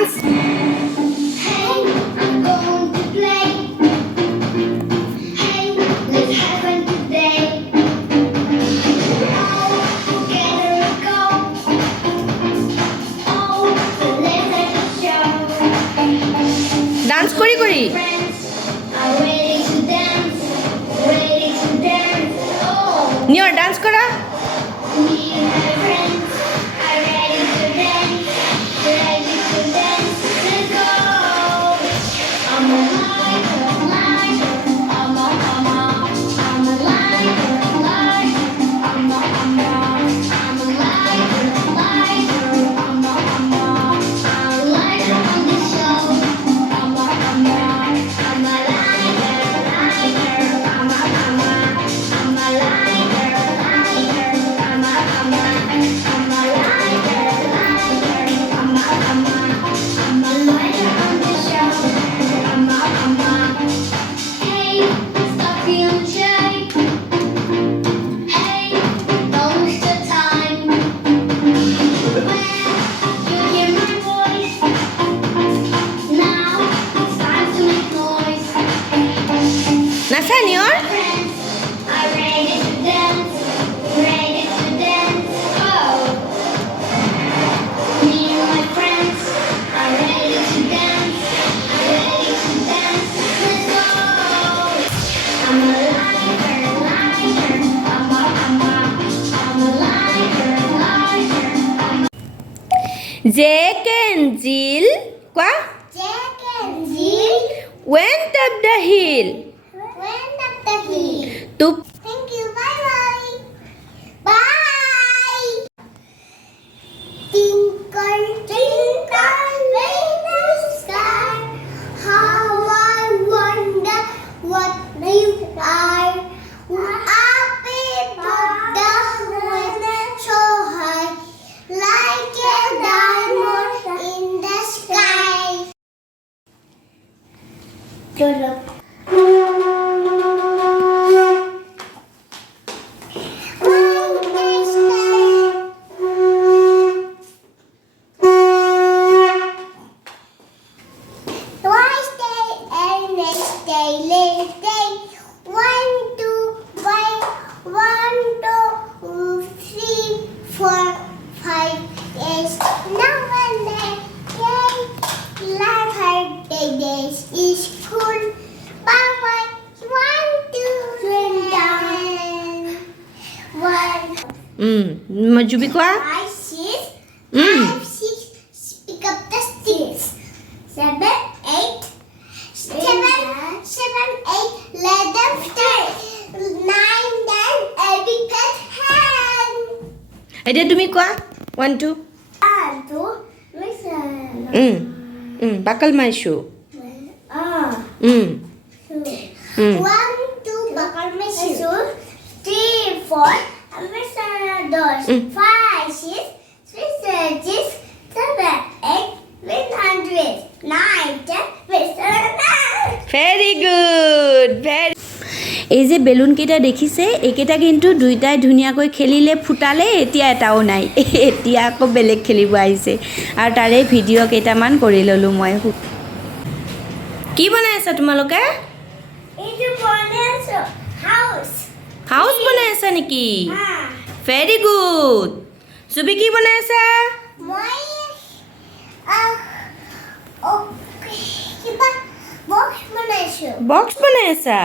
Dance Hey, I'm going to play. Hey, let's have fun today. All together we go. Oh, so let's have a show. Dance করি করি Friends are ready to dance. Ready to dance. Oh, near dance করা me and my friends are ready to dance. Ready to dance. Let's go. I'm a lighter, lighter. I'm a lighter, lighter. I'm a lighter, lighter. I'm a lighter on the show. I'm a lighter, lighter. I'm a lighter, lighter. I'm a lighter, lighter. I'm a lighter on the show. Hey, stop feeling shy. Hey, don't waste your time. When you hear my voice, now it's time to make noise. নাচা near Friends are ready to dance, ready to dance. Oh, me and my friends are ready to dance, ready to dance. Let's go. I'm a lighter, lighter. I'm a lighter, lighter. Jake and Jill কোৱা Jack and Jill went up the hill went up the hill. to Thank you. Bye-bye. Bye. Twinkle, twinkle, little star, how I wonder what you are. Up above the heaven so high, like a diamond in the sky. Good luck. Is cool. Bye. 1, 2, 3, down. 1, Jubi কোৱা 5, 6. Mm. 5, 6. Pick up the sticks. 7, 8. 7, 8. Let them start. 9, 10. Every cut hand. এতিয়া তুমি কোৱা 1 2 1, 2. Listen. বাকল মাৰিছোঁ 1, 2. Bakal mesu. 3, 4. Dos. 5, 6. 6, 7, 8. 9, 10. Very good very এই যে বেলুনকেইটা দেখিছে এইকেইটা কিন্তু দুইটাই ধুনীয়াকৈ খেলিলে ফুটালে এতিয়া এটাও নাই এতিয়া আকৌ বেলেগ খেলিব আহিছে আৰু তাৰে ভিডিঅ' কেইটামান কৰি ল'লোঁ মই কি বনাই আছা তোমালোকে হাউচ বনাই আছা নেকি ভেৰি গুড চুবি কি বনাই আছা বক্স বনাই আছা